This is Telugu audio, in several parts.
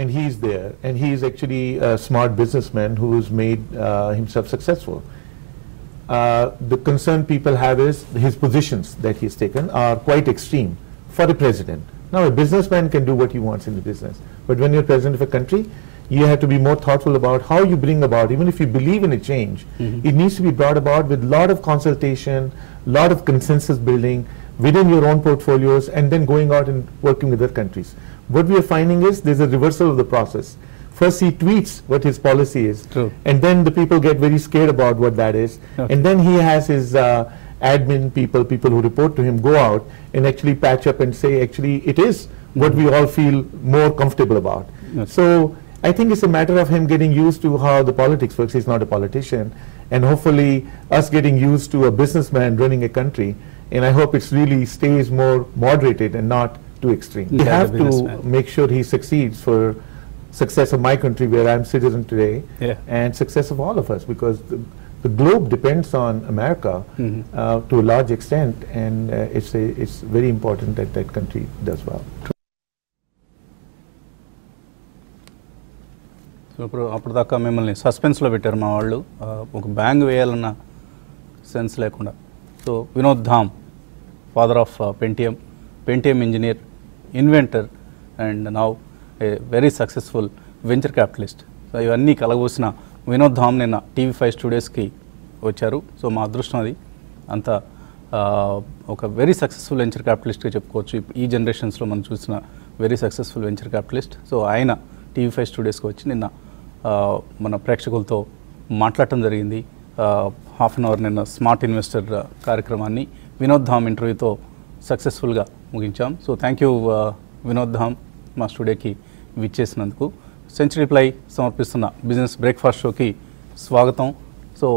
and he's there, and he's actually a smart businessman who's made himself successful. The concern people have is his positions that he's taken are quite extreme for the president. Now, a businessman can do what he wants in the business, but when you're president of a country, you have to be more thoughtful about how you bring about, even if you believe in a change, it needs to be brought about with a lot of consultation, a lot of consensus building within your own portfolios, and then going out and working with other countries. What we are finding is there's a reversal of the process. First he tweets what his policy is, and then the people get very scared about what that is, and then he has his admin people who report to him go out and actually patch up and say actually it is what we all feel more comfortable about. So I think it's a matter of him getting used to how the politics works. He's not a politician, and hopefully us getting used to a businessman running a country, and I hope it really stays more moderated and not too extreme. We have to make sure he succeeds for success of my country where I'm citizen today, and success of all of us, because the globe depends on America to a large extent, and it's very important that that country does well. So ఇప్పుడు అప్పటిదాకా మిమ్మల్ని సస్పెన్స్లో పెట్టారు మా వాళ్ళు, ఒక బ్యాంగ్ వేయాలన్న సెన్స్ లేకుండా. So Vinod Dham, father of Pentium engineer, inventor, and now a very successful venture capitalist. So ఇవన్నీ కలగబోసిన వినోద్ ధామ్ నిన్న TV5 స్టూడియోస్కి వచ్చారు. సో మా అదృష్టం అది. అంత ఒక వెరీ సక్సెస్ఫుల్ వెంచర్ క్యాపిటలిస్ట్గా చెప్పుకోవచ్చు. ఈ జనరేషన్స్లో మనం చూసిన very successful venture capitalist. So ఆయన TV5 స్టూడియోస్కి వచ్చి నిన్న మన ప్రేక్షకులతో మాట్లాడటం జరిగింది. హాఫ్ అన్ అవర్ నిన్న స్మార్ట్ ఇన్వెస్టర్ కార్యక్రమాన్ని వినోద్ ధామ్ ఇంటర్వ్యూతో సక్సెస్ఫుల్గా ముగించాం. సో థ్యాంక్ యూ వినోద్ ధామ్ మా స్టూడియోకి విచ్చేసినందుకు. సెంచరీ ప్లై సమర్పిస్తున్న బిజినెస్ బ్రేక్ఫాస్ట్ షోకి స్వాగతం. సో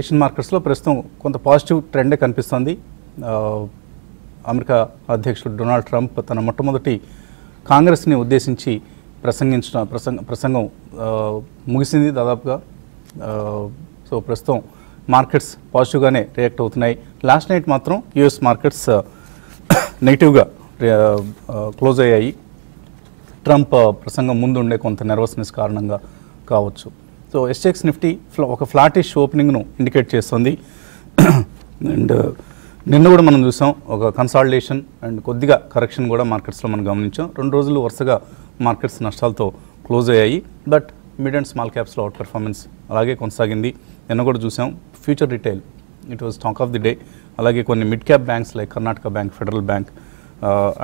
ఏషియన్ మార్కెట్స్లో ప్రస్తుతం కొంత పాజిటివ్ ట్రెండే కనిపిస్తుంది. అమెరికా అధ్యక్షుడు డొనాల్డ్ ట్రంప్ తన మొట్టమొదటి కాంగ్రెస్ని ఉద్దేశించి ప్రసంగం ముగిసింది దాదాపుగా. సో ప్రస్తుతం మార్కెట్స్ పాజిటివ్గానే రియాక్ట్ అవుతున్నాయి. లాస్ట్ నైట్ మాత్రం యుఎస్ మార్కెట్స్ నెగిటివ్గా క్లోజ్ అయ్యాయి. ట్రంప్ ప్రసంగం ముందు ఉండే కొంత నెర్వస్నెస్ కారణంగా కావచ్చు. సో SGX నిఫ్టీ ఒక ఫ్లాటిష్ ఓపెనింగ్ను ఇండికేట్ చేస్తుంది. అండ్ నిన్న కూడా మనం చూసాం ఒక కన్సాలిడేషన్ అండ్ కొద్దిగా కరెక్షన్ కూడా మార్కెట్స్లో మనం గమనించాం. 2 రోజులు వరుసగా మార్కెట్స్ నష్టాలతో క్లోజ్ అయ్యాయి. బట్ మిడ్ అండ్ స్మాల్ క్యాప్స్లో అవుట్ పెర్ఫార్మెన్స్ అలాగే కొనసాగింది. నిన్న కూడా చూసాం future retail it was talk of the day. అలాగే కొన్ని mid cap banks like Karnataka Bank, Federal Bank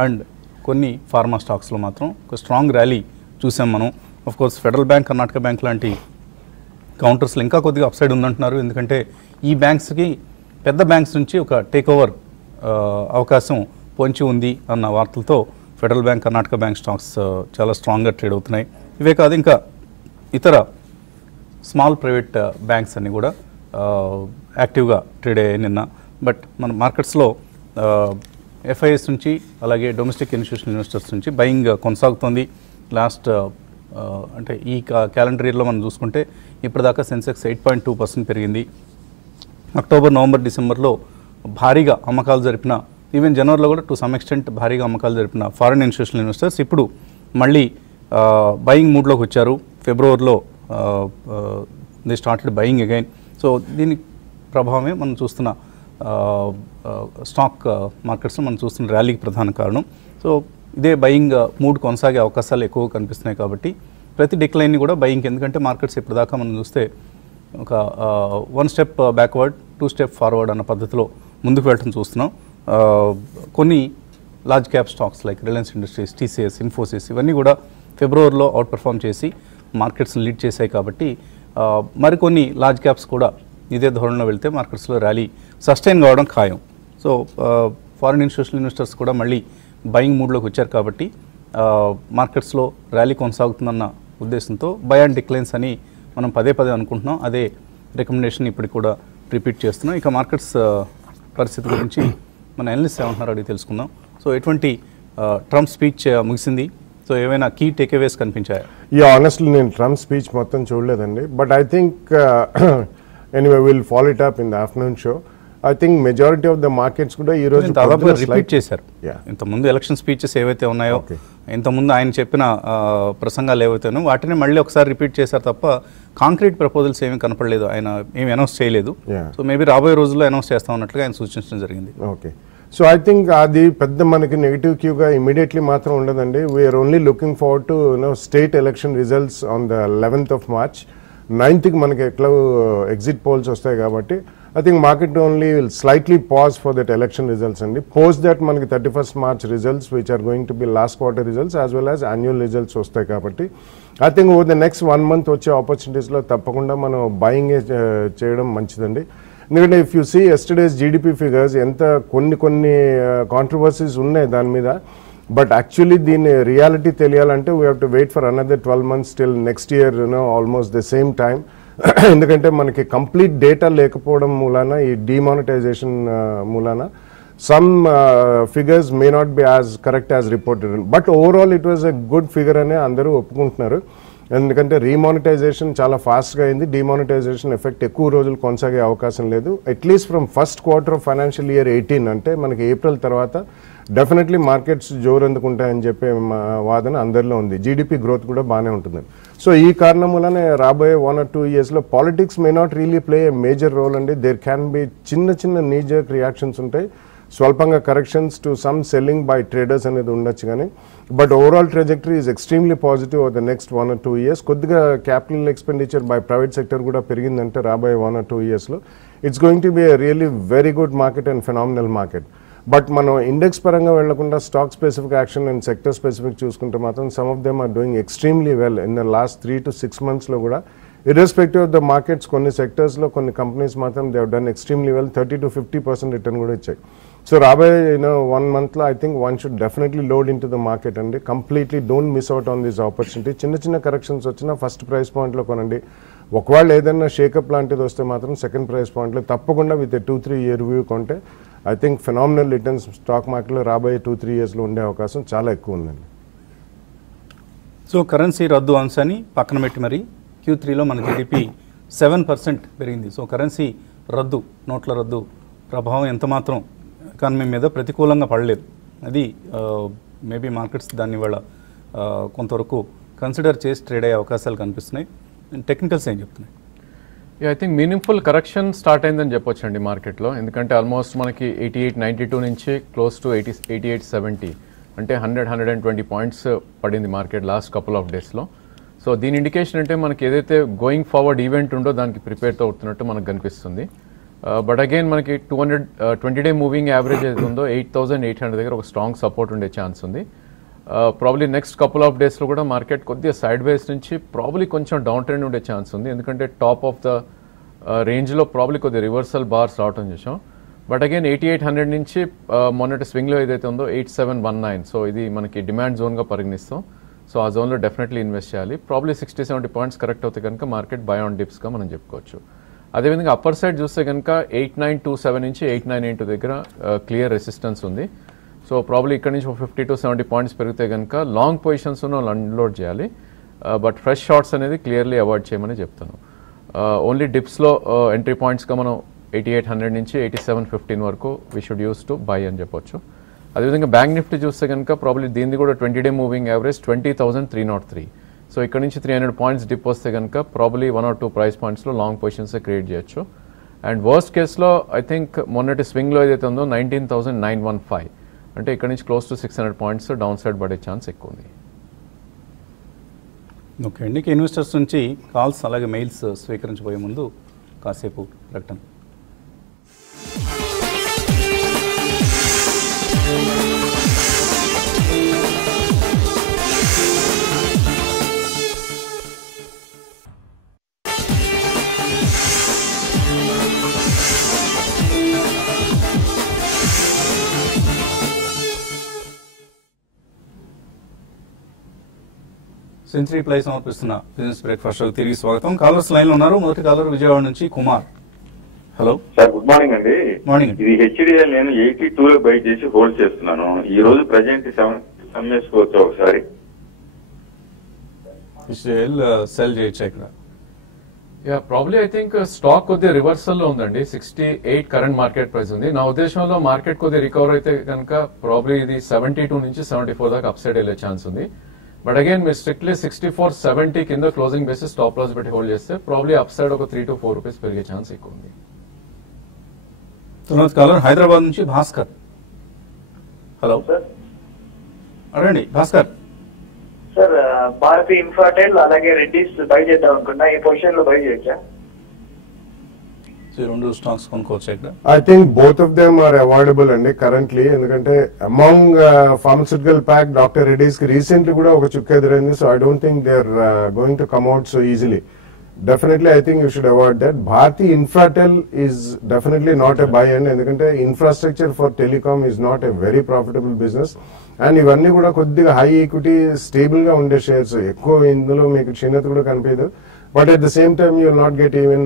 and కొన్ని ఫార్మా స్టాక్స్లో మాత్రం ఒక స్ట్రాంగ్ ర్యాలీ చూసాం మనం. Of course Federal Bank, Karnataka Bank లాంటి కౌంటర్స్లో ఇంకా కొద్దిగా అప్సైడ్ ఉందంటున్నారు. ఎందుకంటే ఈ బ్యాంక్స్కి పెద్ద బ్యాంక్స్ నుంచి ఒక టేక్ ఓవర్ అవకాశం పొంచి ఉంది అన్న వార్తలతో Federal Bank, Karnataka Bank stocks చాలా స్ట్రాంగ్గా ట్రేడ్ అవుతున్నాయి. ఇవే కాదు ఇంకా ఇతర స్మాల్ ప్రైవేట్ బ్యాంక్స్ అన్నీ కూడా యాక్టివ్గా ట్రేడ్ అయ్యాయి నిన్న. బట్ మన మార్కెట్స్లో FIS నుంచి అలాగే డొమెస్టిక్ ఇన్స్టిట్యూషనల్ ఇన్వెస్టర్స్ నుంచి బయింగ్ కొనసాగుతుంది. లాస్ట్ అంటే ఈ క్యాలెండర్ ఇయర్లో మనం చూసుకుంటే ఇప్పటిదాకా సెన్సెక్స్ 8.2% పెరిగింది. అక్టోబర్, నవంబర్, డిసెంబర్లో భారీగా అమ్మకాలు జరిపిన, ఈవెన్ జనవరిలో కూడా టు సమ్ ఎక్స్టెంట్ భారీగా అమ్మకాలు జరిపిన ఫారిన్ ఇన్స్టిట్యూషనల్ ఇన్వెస్టర్స్ ఇప్పుడు మళ్ళీ బయింగ్ మూడ్లోకి వచ్చారు. ఫిబ్రవరిలో they started buying again. So దీని ప్రభావమే మనం చూస్తున్న స్టాక్ మార్కెట్స్లో మనం చూస్తున్న ర్యాలీకి ప్రధాన కారణం. సో ఇదే బయింగ్ మూడ్ కొనసాగే అవకాశాలు ఎక్కువ కనిపిస్తున్నాయి. కాబట్టి ప్రతి డిక్లైన్ని కూడా బయింగ్, ఎందుకంటే మార్కెట్స్ ఇప్పటిదాకా మనం చూస్తే ఒక 1 స్టెప్ బ్యాక్వర్డ్ 2 స్టెప్ ఫార్వర్డ్ అన్న పద్ధతిలో ముందుకు వెళ్ళటం చూస్తున్నాం. కొన్ని large cap stocks like Reliance industries, TCS, Infosys ఇవన్నీ కూడా ఫిబ్రవరిలో అవుట్ పెర్ఫామ్ చేసి మార్కెట్స్ని లీడ్ చేశాయి. కాబట్టి మరికొన్ని లార్జ్ క్యాప్స్ కూడా ఇదే ధోరణిలో వెళ్తే మార్కెట్స్లో ర్యాలీ సస్టైన్ కావడం ఖాయం. సో ఫారిన్ ఇన్స్టిట్యూషనల్ ఇన్వెస్టర్స్ కూడా మళ్ళీ బయింగ్ మూడ్లోకి వచ్చారు. కాబట్టి మార్కెట్స్లో ర్యాలీ కొనసాగుతుందన్న ఉద్దేశంతో బై అండ్ డిక్లైన్స్ అని మనం పదే అనుకుంటున్నాం. అదే రికమెండేషన్ ఇప్పటికి కూడా రిపీట్ చేస్తున్నాం. ఇక మార్కెట్స్ పరిస్థితి గురించి మన అనలిస్ట్ ఏమంటున్నారో అడిగి తెలుసుకుందాం. సో ఎటువంటి ట్రంప్ స్పీచ్ ముగిసింది, సో ఏమైనా కీ టేక్అవేస్ కనిపించాయా? ఆనెస్ట్లీ నేను ట్రంప్ స్పీచ్ మొత్తం చూడలేదండి. But I think anyway will follow it up in the afternoon show. I think majority of the markets కూడా ఈ రోజు దాదాపుగా రిపీట్ చేశారు. Yeah. ఇంతకుముందు ఎలక్షన్ స్పీచెస్ ఏవైతే ఉన్నాయో, Okay. ఇంతకుముందు ఆయన చెప్పిన ప్రసంగాలు ఏవైతేనో వాటిని మళ్ళీ ఒకసారి రిపీట్ చేశారు తప్ప కాంక్రీట్ ప్రపోజల్స్ ఏమీ కనపడలేదు, ఆయన ఏమి అనౌన్స్ చేయలేదు. Yeah. సో మేబీ రాబోయే రోజుల్లో అనౌన్స్ చేస్తా ఉన్నట్లుగా ఆయన సూచించడం జరిగింది. ఓకే, సో ఐ థింక్ అది పెద్ద మనకి నెగిటివ్ క్యూగా ఇమీడియట్లీ మాత్రం ఉండదండి. We're only looking forward to state election results on the 11th of March. 9th మనకి ఎట్లా ఎగ్జిట్ పోల్స్ వస్తాయి కాబట్టి I think market only will slightly pause for that election results అండి. పోస్ట్ దట్ మనకి 31st March results which are going to be last quarter results as well as annual results వస్తాయి కాబట్టి I think over the next 1 month వచ్చే ఆపర్చునిటీస్లో తప్పకుండా మనం బయింగ్ చేయడం మంచిదండి. ఎందుకంటే if you see yesterday's GDP figures ఎంత కొన్ని కాంట్రవర్సీస్ ఉన్నాయి దాని మీద, బట్ యాక్చువల్లీ దీని రియాలిటీ తెలియాలంటే we have to wait for another 12 months till next year almost the same time. ఎందుకంటే మనకి కంప్లీట్ డేటా లేకపోవడం మూలాన, ఈ డిమానిటైజేషన్ మూలాన some figures may not be as correct as reported, but overall it was a good figure అనే అందరూ ఒప్పుకుంటున్నారు. ఎందుకంటే రీమానిటైజేషన్ చాలా ఫాస్ట్గా అయింది, డిమానిటైజేషన్ ఎఫెక్ట్ ఎక్కువ రోజులు కొనసాగే అవకాశం లేదు. At least from first quarter of financial year 18 అంటే మనకి ఏప్రిల్ తర్వాత డెఫినెట్లీ మార్కెట్స్ జోరందుకుంటాయని చెప్పే వాదన అందరిలో ఉంది. జీడిపి గ్రోత్ కూడా బాగానే ఉంటుంది. సో ఈ కారణం వల్లనే రాబోయే 1 or 2 yearsలో politics may not really play a major role అండి. దేర్ క్యాన్ బి చిన్న నీ జర్క్ రియాక్షన్స్ ఉంటాయి, స్వల్పంగా corrections to some selling by traders అనేది ఉండొచ్చు, కానీ but overall trajectory is extremely positive over the next 1 or 2 years. కొద్దిగా capital expenditure by private sector కూడా పెరిగిందంటే రాబోయే 1 or 2 yearsలో it's going to be a really very good market and phenomenal market. But మనం ఇండెక్స్ పరంగా వెళ్లకుండా stock specific action and sector specific చూసుకుంటే మాత్రం some of them are doing extremely well in the last 3 to 6 monthsలో కూడా. ఇర్రెస్పెక్టివ్ ఆఫ్ ద మార్కెట్స్ కొన్ని సెక్టర్స్లో కొన్ని కంపెనీస్ మాత్రం they have done extremely well, 30 to 50% return కూడా ఇచ్చాయి. సో రాబోయే 1 monthలో I think one should definitely load into the market అండి. Completely don't miss out on this opportunity. చిన్న కరెక్షన్స్ వచ్చినా ఫస్ట్ ప్రైస్ పాయింట్లో కొనండి. ఒకవేళ ఏదైనా షేకప్ లాంటిది వస్తే మాత్రం సెకండ్ ప్రైస్ పాయింట్లో తప్పకుండా విత్ 2-3 year వ్యూ కొంటే I think phenomenal returns stock మార్కెట్లో రాబోయే 2-3 yearsలో ఉండే అవకాశం చాలా ఎక్కువ ఉందండి. సో కరెన్సీ రద్దు అంశాన్ని పక్కన పెట్టి మరి Q3లో మన జీడిపి 7% పెరిగింది. సో కరెన్సీ రద్దు, నోట్ల రద్దు ప్రభావం ఎంతమాత్రం ఎకానమీ మీద ప్రతికూలంగా పడలేదు. అది మేబీ మార్కెట్స్ దాన్ని ఇవాళ కొంతవరకు కన్సిడర్ చేసి ట్రేడ్ అయ్యే అవకాశాలు కనిపిస్తున్నాయి. టెక్నికల్స్ ఏం చెప్తున్నాయి? I think meaningful correction start అయిందని చెప్పొచ్చు అండి మార్కెట్లో. ఎందుకంటే ఆల్మోస్ట్ మనకి 88.92 నుంచి క్లోజ్ టు 88.70 అంటే 100-120 పాయింట్స్ పడింది మార్కెట్ లాస్ట్ కపుల్ ఆఫ్ డేస్లో. సో దీని ఇండికేషన్ అంటే మనకి ఏదైతే గోయింగ్ ఫార్వర్డ్ ఈవెంట్ ఉందో దానికి ప్రిపేర్ అవుతున్నట్టు మనకు కనిపిస్తుంది. బట్ అగైన్ మనకి 220-day మూవింగ్ యావరేజ్ ఏది ఉందో 8,800 దగ్గర ఒక స్ట్రాంగ్ సపోర్ట్ ఉండే ఛాన్స్ ఉంది. ప్రాబ్లీ నెక్స్ట్ కపుల్ ఆఫ్ డేస్లో కూడా మార్కెట్ కొద్దిగా సైడ్ వేస్ నుంచి ప్రాబ్లీ కొంచెం డౌన్ ట్రెండ్ ఉండే ఛాన్స్ ఉంది. ఎందుకంటే టాప్ ఆఫ్ ద రేంజ్లో ప్రాబ్లీ కొద్దిగా రివర్సల్ బార్స్ రావటం చూసాం. బట్ అగైన్ 8800 నుంచి మొన్నటి స్వింగ్లో ఏదైతే ఉందో 8719, సో ఇది మనకి డిమాండ్ జోన్గా పరిగణిస్తాం. సో ఆ జోన్లో డెఫినెట్లీ ఇన్వెస్ట్ చేయాలి. ప్రాబ్లీ 60-70 పాయింట్స్ కరెక్ట్ అవుతే కనుక మార్కెట్ బై ఆన్ డిప్స్గా మనం చెప్పుకోవచ్చు. అదేవిధంగా అప్పర్ సైడ్ చూస్తే కనుక 8927 నుంచి 8982 దగ్గర క్లియర్ రెసిస్టెన్స్ ఉంది. సో ప్రాబ్లీ ఇక్కడ నుంచి 50-70 పాయింట్స్ పెరిగితే కనుక లాంగ్ పొజిషన్స్ అన్లోడ్ చేయాలి. బట్ ఫ్రెష్ షార్ట్స్ అనేది క్లియర్లీ అవాయిడ్ చేయమని చెప్తాను. ఓన్లీ డిప్స్లో ఎంట్రీ పాయింట్స్గా మనం 8800 నుంచి 8715 వరకు we should use to buy అని చెప్పొచ్చు. అదేవిధంగా బ్యాంక్ నిఫ్టీ చూస్తే కనుక ప్రాబ్లీ దీన్ని కూడా 20-day మూవింగ్ యావరేజ్ 20,303. సో ఇక్కడ నుంచి 300 పాయింట్స్ డిప్ వస్తే కనుక ప్రాబ్లీ 1 or 2 ప్రైస్ పాయింట్స్లో లాంగ్ పొజిషన్స్ క్రియేట్ చేయొచ్చు. అండ్ వర్స్ట్ కేస్లో ఐ థింక్ మొన్నటి స్వింగ్లో ఏదైతే ఉందో 19,915 అంటే ఇక్కడ నుంచి close to 600 points downside పడే ఛాన్స్ ఎక్కువ ఉంది. ఓకే అండి, ఇన్వెస్టర్స్ నుంచి కాల్స్ అలాగే మెయిల్స్ స్వీకరించబోయే ముందు కాసేపు ప్రకటన. సెంచరీ ప్లై సమర్పిస్తున్న బిజినెస్ బ్రేక్ఫాస్ట్ షోకి తిరిగి స్వాగతం. కాలర్స్ లైన్ లో ఉన్నారు. మొదటి కాలర్ విజయవాడ నుంచి Kumar. Hello sir, good morning అండి. మార్నింగ్. ఇది హెచ్డిఎల్ నేను 82 లో బై చేసి హోల్డ్ చేస్తున్నాను. ఈ రోజు ప్రజెంట్ 7 అమ్మేసుకోవచ్చు ఒకసారి. సెల్ చేయొచ్చా ఇక్కడ? Yeah probably I think stock కొద్దిగా రివర్సల్ లో ఉందండి. 68 కరెంట్ మార్కెట్ ప్రైస్ ఉంది. నా ఉద్దేశంలో మార్కెట్ కొద్దిగా రికవర్ అయితే కనుక ప్రాబ్లీ ఇది 72 నుంచి 74 దాకా అప్ సైడ్ వెళ్ళే ఛాన్స్ ఉంది. బట్ అగైన్ మీరు స్ట్రిక్ట్లీ 64.70 కింద క్లోజింగ్ బేసిస్ స్టాప్ లాస్ పెట్టి హోల్డ్ చేస్తే ప్రాబ్లీ అప్ సైడ్ ఒక 3 to 4 రూపీస్ పెరిగే ఛాన్స్ ఎక్కువ ఉంది. తర్వాత కాలర్ హైదరాబాద్ నుంచి భాస్కర్. హలో అడండి భాస్కర్. సార్ భారతి ఇన్ఫ్రాటెల్ అలాగే రెడ్డిస్ బై చేద్దాం అనుకున్నా, ఈ పొజిషన్ లో బై చేయొచ్చా? రెండు స్టాక్స్ కొనుక్కోవచ్చు ఇక్కడ. I think both of them are avoidable అండి కరెంట్లీ. ఎందుకంటే among pharmaceutical pack doctor Reddy's కి రీసెంట్లీ కూడా ఒక చుక్క ఎదురైంది. So I don't think they are going to come out so easily. Definitely I think you should avoid that. Bharti Infratel is definitely not a buy end. ఎందుకంటే infrastructure for telecom is not a very profitable business. And ఇవన్నీ కూడా కొద్దిగా హై ఈక్విటీ స్టేబుల్ గా ఉండే షేర్స్, ఎక్కువ ఇందులో మీకు క్షీణత కూడా కనిపించదు. But at the same time you will not get even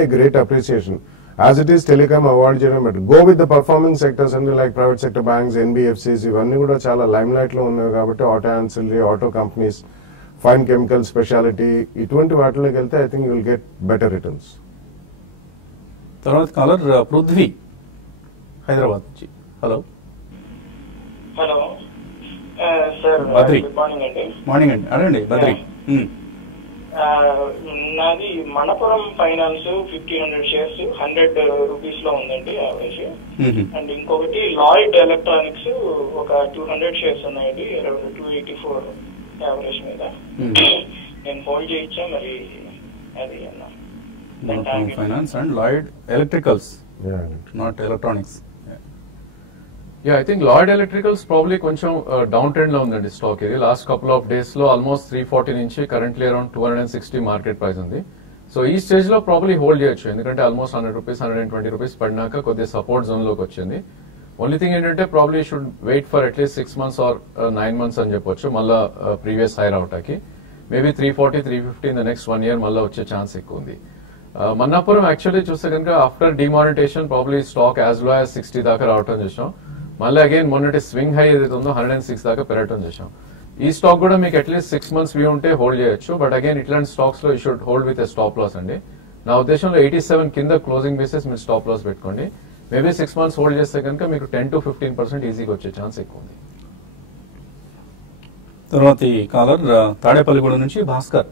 a great appreciation. As it is telecom avoid చేయడం but go with the performing sectors and like private sector banks, NBFCs ఇవన్నీ కూడా చాలా లైమ్ లైట్ లో ఉన్నాయి కాబట్టి auto ancillary, auto companies, fine chemical, speciality ఇటువంటి వాటిలోకి వెళ్తే I think you will get better returns. తర్వాత కాలర్ పృథ్వీ హైదరాబాద్ నుంచి. Hello hello sir, Badri. Good morning అండి. మార్నింగ్ అండి. అడండి బద్రి. నాది మనపురం ఫైనాన్స్ 1500 షేర్స్ 100 రూపీస్ లో ఉందండి యావరేజ్. అండ్ ఇంకొకటి లాయిడ్ ఎలక్ట్రానిక్స్ ఒక 200 షేర్స్ ఉన్నాయండి, అరౌండ్ 284 యావరేజ్ మీద. నేను హోల్డ్ చేయొచ్చా మరి? అది అన్నా Manappuram finance and Lloyd electricals, not electronics. I think Lloyd electricals probably కొంచెం డౌన్ ట్రెండ్ లో ఉందండి స్టాక్. ఇది లాస్ట్ కపుల్ ఆఫ్ డేస్ లో ఆల్మోస్ట్ 340 నుంచి కరెంట్లీ అరౌండ్ 260 మార్కెట్ ప్రైస్ ఉంది. సో ఈ స్టేజ్ లో ప్రాబ్లీ హోల్డ్ చేయొచ్చు, ఎందుకంటే ఆల్మోస్ట్ 100 రూపీస్ 120 రూపీస్ పడినాక కొద్దిగా సపోర్ట్ జోన్ లోకి వచ్చింది. ఓన్లీ థింగ్ ఏంటంటే probably should wait for at least 6 months or 9 months అని చెప్పొచ్చు మళ్ళా ప్రీవియస్ హై రావటానికి. Maybe 340, 350 in the next 1 year మళ్ళీ వచ్చే ఛాన్స్ ఎక్కువ ఉంది. మన్నాపురం యాక్చువల్లీ చూస్తే కనుక after demonetisation probably stock as low as 60 దాకా రావటం చూసాం. మళ్ళీ అగైన్ మొన్నటి స్వింగ్ హై ఏదైతే ఉందో 106 దాకా పెరగటం చేశాం. ఈ స్టాక్ కూడా మీకు అట్లీస్ట్ 6 months వ్యూ ఉంటే హోల్డ్ చేయొచ్చు. బట్ అగైన్ ఇట్లాంటి స్టాక్స్ లో you should hold with stop loss అండి. నా ఉద్దేశంలో 87 కింద క్లోజింగ్ బేసిస్ మీరు స్టాప్ లాస్ పెట్టుకోండి. మేబీ 6 months హోల్డ్ చేస్తే కనుక మీకు 10 to 15% ఈజీగా వచ్చే ఛాన్స్ ఎక్కువ ఉంది. తర్వాత ఈ కాలర్ తాడేపల్లిగూడ నుంచి భాస్కర్.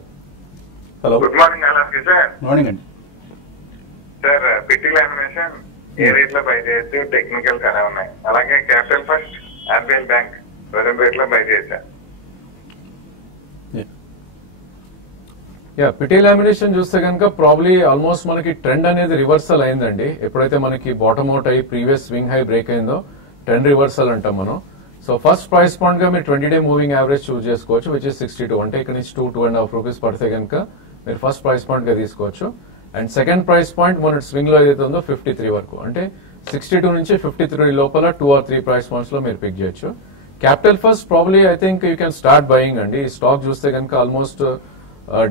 హలో గుడ్ మార్నింగ్ అలాగే సార్. మార్నింగ్ అండి. సార్ పిటి లామినేషన్ ఏ రేట్ లో బై చేయొచ్చు? టెక్నికల్ ఎలా ఉన్నాయి? అలాగే capital first, RBL bank present rate లో బై చేయొచ్చా? పిటి లామినేషన్ చూస్తే కనుక ప్రాబ్లీ ఆల్మోస్ట్ మనకి ట్రెండ్ అనేది రివర్సల్ అయిందండి. ఎప్పుడైతే మనకి బాటమ్ అవుట్ అయ్యి ప్రీవియస్ స్వింగ్ హై బ్రేక్ అయిందో ట్రెండ్ రివర్సల్ అంటాం మనం. సో ఫస్ట్ ప్రైస్ పాయింట్ గా మీరు 20-day మూవింగ్ యావరేజ్ చూస్ చేసుకోవచ్చు, విచ్ ఇస్ 62. అంటే ఇక్కడ నుంచి 2.5 రూపీస్ పడితే కనుక మీరు ఫస్ట్ ప్రైస్ పాయింట్ గా తీసుకోవచ్చు. అండ్ సెకండ్ ప్రైస్ పాయింట్ మన స్వింగ్ లో ఏదైతే ఉందో 53 వరకు, అంటే 62 నుంచి 53 లోపల 2 or 3 ప్రైస్ పాయింట్స్ లో మీరు పిక్ చేయొచ్చు. Capital first probably I think you can start buying అండి. ఈ స్టాక్ చూస్తే కనుక ఆల్మోస్ట్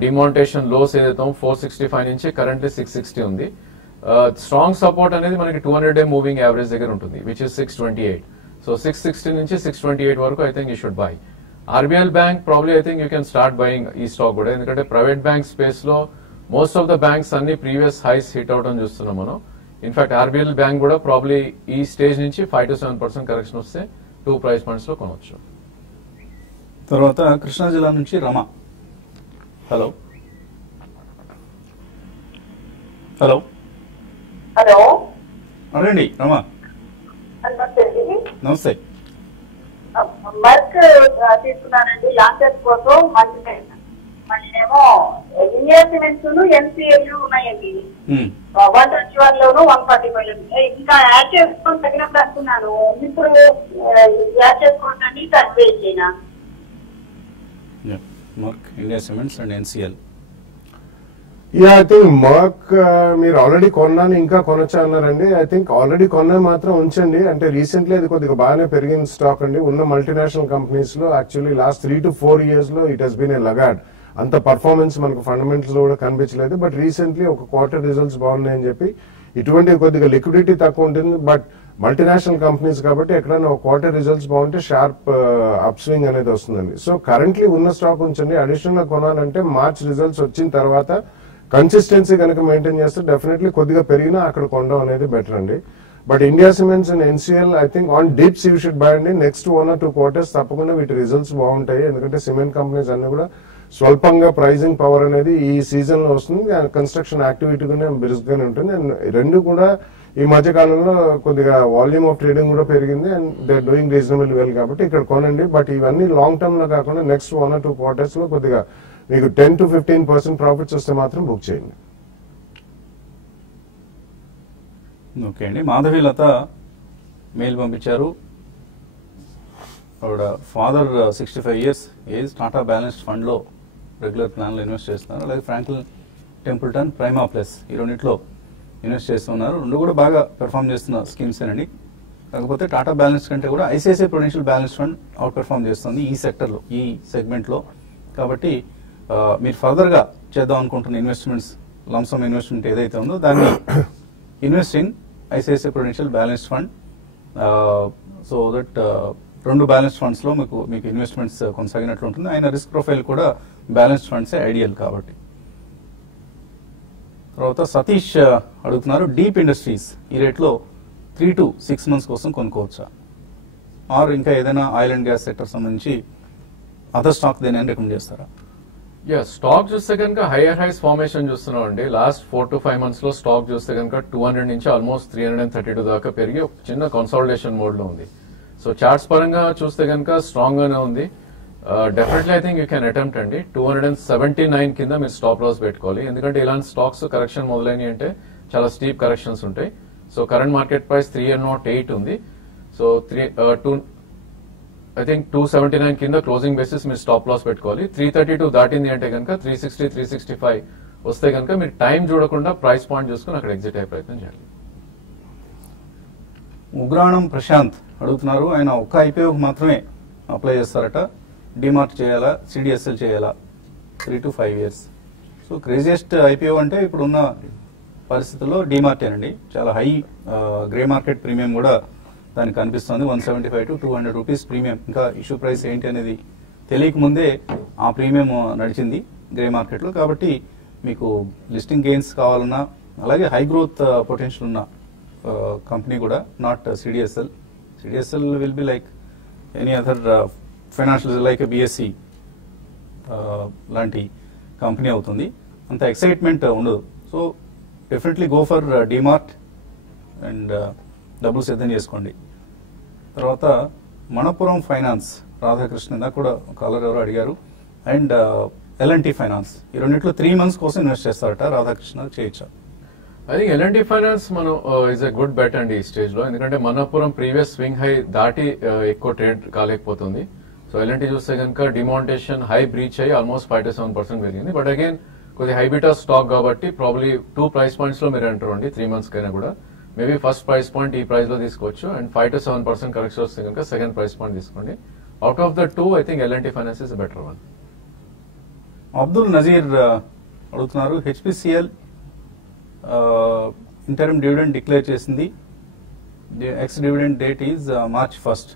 డిమానిటేషన్ లోస్ ఏదైతే 465 నుంచి కరెంట్లీ 660 ఉంది. స్ట్రాంగ్ సపోర్ట్ అనేది మనకి 200-day మూవింగ్ యావరేజ్ దగ్గర ఉంటుంది, విచ్ ఇస్ 628. సో 660 నుంచి 628 వరకు I think you should by. RBL bank probably I think you can start buying ఈ స్టాక్ కూడా, ఎందుకంటే ప్రైవేట్ బ్యాంక్ స్పేస్ లో మోస్ట్ ఆఫ్ ద బ్యాంక్స్ అన్ని ప్రీవియస్ హైస్ హిట్ అవడం చూస్తున్నాం మనం. ఇన్ఫాక్ట్ ఆర్బిఎల్ బ్యాంక్ కూడా ప్రాబ్లీ ఈ స్టేజ్ నుంచి 5 to 7% కరెక్షన్ వస్తే 2 ప్రైస్ పాయింట్స్ లో కొనవచ్చు. తర్వాత కృష్ణా జిల్లా నుంచి రమ. హలో హలో హలో అడండి రమ. నమస్తే. వర్క్ తీసుకున్నానండి లాంగ్ టర్మ్ కోసం. మళ్ళీనేమో ఇండియా సిమెంట్స్ ఎన్సీఎల్ ఉన్నాయండి. 121 లోను 145 ఇంకా యాడ్ చేసుకొని తగినప్పుడు అనుకున్నాను. ఇప్పుడు యాడ్ చేసుకోవడానికి కన్వే చేయనా? Mark, India Cements and NCL. I think mark మీరు ఆల్రెడీ కొన్నాను ఇంకా కొనొచ్చా అన్నారండి. ఐ థింక్ ఆల్రెడీ కొన్నా మాత్రం ఉంచండి. అంటే రీసెంట్లీ అది కొద్దిగా బాగానే పెరిగిన స్టాక్ అండి. ఉన్న మల్టీనేషనల్ కంపెనీస్ లో యాక్చువల్లీ లాస్ట్ 3 to 4 years లో ఇట్ హెస్ బీన్ ఏ లగాడ్. అంత పర్ఫార్మెన్స్ మనకు ఫండమెంటల్స్ లో కూడా కనిపించలేదు. బట్ రీసెంట్లీ ఒక క్వార్టర్ రిజల్ట్స్ బాగున్నాయని చెప్పి ఇటువంటి కొద్దిగా లిక్విడిటీ తక్కువ ఉంటుంది. బట్ మల్టీనేషనల్ కంపెనీస్ కాబట్టి ఎక్కడైనా ఒక క్వార్టర్ రిజల్ట్స్ బాగుంటే షార్ప్ అప్ స్వింగ్ అనేది వస్తుందండి. సో కరెంట్లీ ఉన్న స్టాక్ ఉంచండి. అడిషనల్ గా కొనాలంటే మార్చ్ రిజల్ట్స్ వచ్చిన తర్వాత కన్సిస్టెన్సీ కనుక మెయింటైన్ చేస్తే డెఫినెట్లీ కొద్దిగా పెరిగినా అక్కడ కొనడం అనేది బెటర్ అండి. But India Cements and NCL I think on dips you should buy అండి. నెక్స్ట్ 1 or 2 quarters తప్పకుండా వీటి రిజల్ట్స్ బాగుంటాయి. ఎందుకంటే సిమెంట్ కంపెనీస్ అన్ని కూడా స్వల్పంగా ప్రైజింగ్ పవర్ అనేది ఈ సీజన్ లో వస్తుంది. కన్స్ట్రక్షన్ యాక్టివిటీ కూడా బిరుగ్గానే ఉంటుంది. అండ్ రెండు కూడా ఈ మధ్య కాలంలో కొద్దిగా వాల్యూమ్ ఆఫ్ ట్రేడింగ్ కూడా పెరిగింది and they are doing reasonable well కాబట్టి ఇక్కడ కొనండి. బట్ ఇవన్నీ లాంగ్ టర్మ్ లో కాకుండా నెక్స్ట్ 1 or 2 quarters లో కొద్దిగా మీకు 10 to 15% ప్రాఫిట్స్ వస్తే మాత్రం బుక్ చేయండి. ఓకే అండి. మాధవీలత మెయిల్ పంపించారు. ఆవిడ father 65 years age, Tata balanced ఫండ్లో రెగ్యులర్ ప్లాన్లో ఇన్వెస్ట్ చేస్తున్నారు. అలాగే ఫ్రాంక్లిన్ టెంపుల్టన్, ప్రైమా ప్లస్ ఈ రెండింటిలో ఇన్వెస్ట్ చేస్తున్నారు. రెండు కూడా బాగా పెర్ఫామ్ చేస్తున్న స్కీమ్స్ అండి. కాకపోతే టాటా బ్యాలెన్స్ కంటే కూడా ICICI Prudential balance fund out perform చేస్తుంది ఈ సెక్టర్లో, ఈ సెగ్మెంట్లో. కాబట్టి మీరు ఫర్దర్గా చేద్దాం అనుకుంటున్న ఇన్వెస్ట్మెంట్స్, లంసమ్ ఇన్వెస్ట్మెంట్ ఏదైతే ఉందో దాన్ని invest in ICICI Prudential balance fund. So that రెండు బ్యాలెన్స్ ఫండ్స్లో మీకు ఇన్వెస్ట్మెంట్స్ కొనసాగినట్లు ఉంటుంది. ఆయన రిస్క్ ప్రొఫైల్ కూడా బ్యాలెన్స్ ఫండ్సే ఐడియల్ కాబట్టి. తర్వాత సతీష్ అడుగుతున్నారు, డీప్ ఇండస్ట్రీస్ ఈ రేట్లో 3 to 6 months కోసం కొనుక్కోవచ్చా, ఆర్ ఇంకా ఏదైనా ఆయిల్ అండ్ గ్యాస్ సెక్టర్ సంబంధించి అదర్ స్టాక్ దేని రికమెండ్ చేస్తారా? స్టాక్ చూస్తే కనుక హైయర్ హైస్ ఫార్మేషన్ చూస్తున్నాం అండి. లాస్ట్ 4 to 5 months లో స్టాక్ చూస్తే కనుక 200 నుంచి ఆల్మోస్ట్ 332 దాకా పెరిగి ఒక చిన్న కన్సాలిడేషన్ మోడ్ లో ఉంది. సో చార్ట్స్ పరంగా చూస్తే కనుక స్ట్రాంగ్ గానే ఉంది. Definitely I think you can attempt అండి. 279 కింద మీరు స్టాప్ లాస్ పెట్టుకోవాలి. ఎందుకంటే ఇలాంటి స్టాక్స్ కరెక్షన్ మొదలైనవి అంటే చాలా స్టీప్ కరెక్షన్స్ ఉంటాయి. సో కరెంట్ మార్కెట్ ప్రైస్ 308 ఉంది. సో ఐ థింక్ 279 కింద క్లోజింగ్ బేసిస్ మీరు స్టాప్ లాస్ పెట్టుకోవాలి. 332 దాటింది అంటే కనుక 360, 365 వస్తే కనుక మీరు టైం చూడకుండా ప్రైస్ పాయింట్ చూసుకుని అక్కడ ఎగ్జిట్ అయ్యే ప్రయత్నం చేయాలి. ఉగ్రాణం ప్రశాంత్ అడుగుతున్నారు, ఆయన ఒక్క ఐపీఓకి మాత్రమే అప్లై చేస్తారట, డిమార్ట్ చేయాలా, సిడిఎస్ఎల్ చేయాలా, 3 to 5 years. So craziest IPO అంటే ఇప్పుడున్న పరిస్థితుల్లో డిమార్టేనండి. చాలా హై గ్రే మార్కెట్ ప్రీమియం కూడా దానికి కనిపిస్తుంది. 175 to 200 rupees ప్రీమియం. ఇంకా ఇష్యూ ప్రైస్ ఏంటి అనేది తెలియక ముందే ఆ ప్రీమియం నడిచింది గ్రే మార్కెట్లో. కాబట్టి మీకు లిస్టింగ్ గెయిన్స్ కావాలన్నా, అలాగే హై గ్రోత్ పొటెన్షియల్ ఉన్న కంపెనీ కూడా, not CDSL. CDSL will be like any other financial, like BSc లాంటి కంపెనీ అవుతుంది. అంత ఎక్సైట్మెంట్ ఉండదు. So definitely go for DMart and డబ్బులు సిద్ధం చేసుకోండి. తర్వాత మనపురం ఫైనాన్స్, రాధాకృష్ణ ఇందాక కూడా కాలర్ ఎవరు అడిగారు, అండ్ ఎల్ఎన్టీ ఫైనాన్స్, ఈ రెండిట్లో 3 months కోసం ఇన్వెస్ట్ చేస్తారట, రాధాకృష్ణ చేయొచ్చా? ఐ థింక్ ఎల్ఎన్టీ ఫైనాన్స్ మనం ఇస్ ఎ గుడ్ బెట్ అండి ఈ స్టేజ్ లో. ఎందుకంటే మనపురం ప్రీవియస్ స్వింగ్ హై దాటి ఎక్కువ ట్రేడ్ కాలేకపోతుంది. సో ఎల్ఎన్టీ చూస్తే కనుక డిమాంటేషన్ హై బ్రీచ్ అయ్యి ఆల్మోస్ట్ 5 to 7% పెరిగింది. బట్ అగైన్ కొద్ది హైబిటా స్టాక్ కాబట్టి ప్రాబ్లీ 2 price points లో మీరు ఎంటర్ అండి 3 months కైనా కూడా. మేబీ ఫస్ట్ ప్రైస్ పాయింట్ ఈ ప్రైస్ లో తీసుకోవచ్చు, అండ్ 5 to 7% కరెక్షన్ వస్తే కనుక సెకండ్ ప్రైస్ పాయింట్ తీసుకోండి. Out of the 2 I think LNT finance is better one. Abdul Nazir అడుగుతున్నారు, హెచ్పిసిఎల్ ఇంటరిమ్ డివిడెండ్ డిక్లేర్ చేసింది, ex dividend date is March 1st.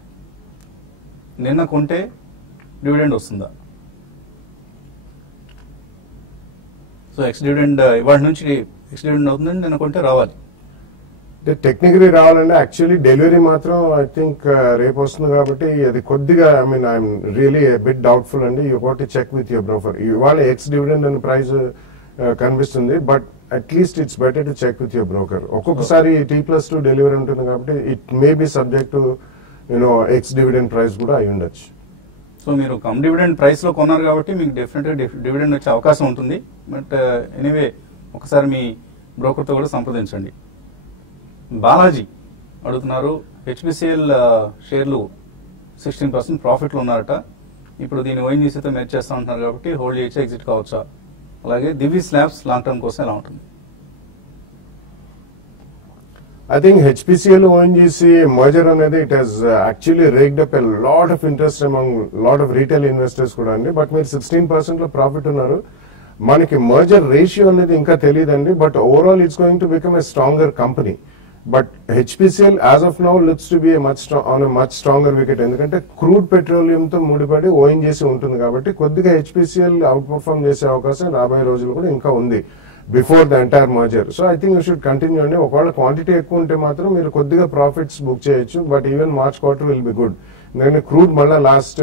నిన్న కొంటే డివిడెండ్ వస్తుందా? సో ఎక్స్ డివిడెండ్ ఇవాళ నుంచి ఎక్స్ డివిడెండ్ అవుతుందండి, నిన్న కొంటే రావాలి. టెక్నికలీ రావాలంటే యాక్చువల్లీ డెలివరీ మాత్రం ఐ థింక్ రేపు వస్తుంది కాబట్టి అది కొద్దిగా I mean I'm really bit doubtful అండి. You got to check with your broker. ఇవాళ ఎక్స్ డివిడెండ్ అని ప్రైస్ కనిపిస్తుంది, but at least it's better to check with your broker. ఒక్కొక్కసారి T+2 డెలివరీ ఉంటుంది కాబట్టి it may be subject to ex dividend price కూడా అయి ఉండొచ్చు. సో మీరు కమ్ డివిడెండ్ ప్రైస్ లో కొన్నారు కాబట్టి మీకు డెఫినెట్గా డివిడెండ్ వచ్చే అవకాశం ఉంటుంది. బట్ ఎనీవే ఒకసారి మీ బ్రోకర్తో కూడా సంప్రదించండి. బాలాజీ అడుగుతున్నారు, హెచ్పిసిఎల్ షేర్లు 16% ప్రాఫిట్లో ఉన్నారట, ఇప్పుడు దీన్ని ఓఎన్జీసీతో మెర్జ్ చేస్తా ఉంటున్నారు కాబట్టి హోల్డ్ చేయొచ్చా, ఎగ్జిట్ కావచ్చా? అలాగే దివి స్లాబ్స్ లాంగ్ టర్మ్ కోసం ఎలా ఉంటుంది? I think HPCL ONGC merger అనేది it has actually raked up a lot of interest among lot of retail investors కూడా అండి. బట్ మీరు 16% లో ప్రాఫిట్ ఉన్నారు. మనకి మర్జర్ రేషియో అనేది ఇంకా తెలియదండి, but overall it's going to become a stronger company. But HPCL as of now looks to be much stronger wicket. ఎందుకంటే క్రూడ్ పెట్రోలియం తో ముడిపడి ఓఎన్జీసీ ఉంటుంది కాబట్టి కొద్దిగా హెచ్పిసిఎల్ అవుట్ పర్ఫార్మ్ చేసే అవకాశం రాబోయే రోజులు కూడా ఇంకా ఉంది. Before the entire merger. So I think you should continue అండి. ఒకవేళ క్వాంటిటీ ఎక్కువ ఉంటే మాత్రం మీరు కొద్దిగా ప్రాఫిట్స్ బుక్ చేయొచ్చు, but even March quarter will be good. ఎందుకంటే క్రూడ్ మళ్ళీ లాస్ట్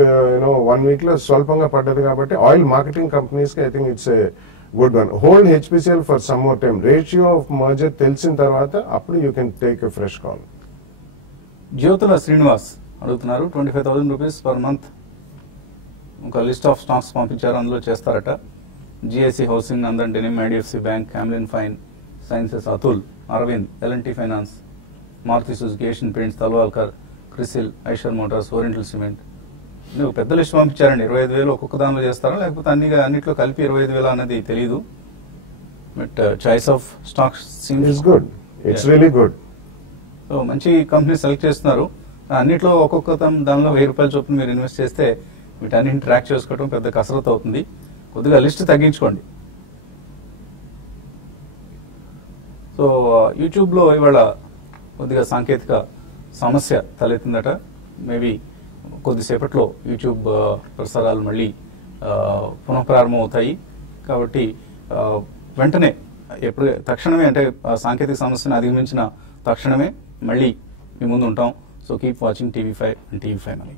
1 week లో స్వల్పంగా పడ్డది కాబట్టి ఆయిల్ మార్కెటింగ్ కంపెనీస్ కి I think it's a good one. Hold HPCL for some more time. Ratio of merger తెలిసిన తర్వాత అప్పుడు you can take a fresh call. Jyothula Srinivas అడుగుతున్నారు 25,000 రూపీస్ పర్ మంత్ ఒక లిస్ట్ ఆఫ్ స్టాక్స్ పంపించారు, అందులో చేస్తారట. GIC housing, Nandan denim, IDFC bank, Camlin fine sciences, Atul, Arvind, L&T finance, Maruti Suzuki, Asian Paints, Talwalkar, Crisil, Eicher Motors, Oriental Cement. నువ్వు పెద్ద లిస్ట్ పంపించారండి. 25,000 ఒక్కొక్క దానిలో చేస్తారా లేకపోతే అన్నిట్లో కలిపి 25,000 అనేది తెలియదు. But choice of stocks seems good. It's really good. So మంచి కంపెనీ సెలెక్ట్ చేస్తున్నారు. అన్నిట్లో ఒక్కొక్క దానిలో 1,000 రూపాయల చొప్పున మీరు ఇన్వెస్ట్ చేస్తే వీటన్నింటిని ట్రాక్ చేసుకోవడం పెద్ద కసరత్ అవుతుంది. కొద్దిగా లిస్ట్ తగ్గించుకోండి. సో యూట్యూబ్లో ఇవాళ కొద్దిగా సాంకేతిక సమస్య తలెత్తిందట. మేబీ కొద్దిసేపట్లో యూట్యూబ్ ప్రసారాలు మళ్ళీ పునఃప్రారంభం అవుతాయి. కాబట్టి వెంటనే తక్షణమే అంటే సాంకేతిక సమస్యను అధిగమించిన తక్షణమే మళ్ళీ మీ ముందు ఉంటాం. So keep watching TV5 and TV5 Money.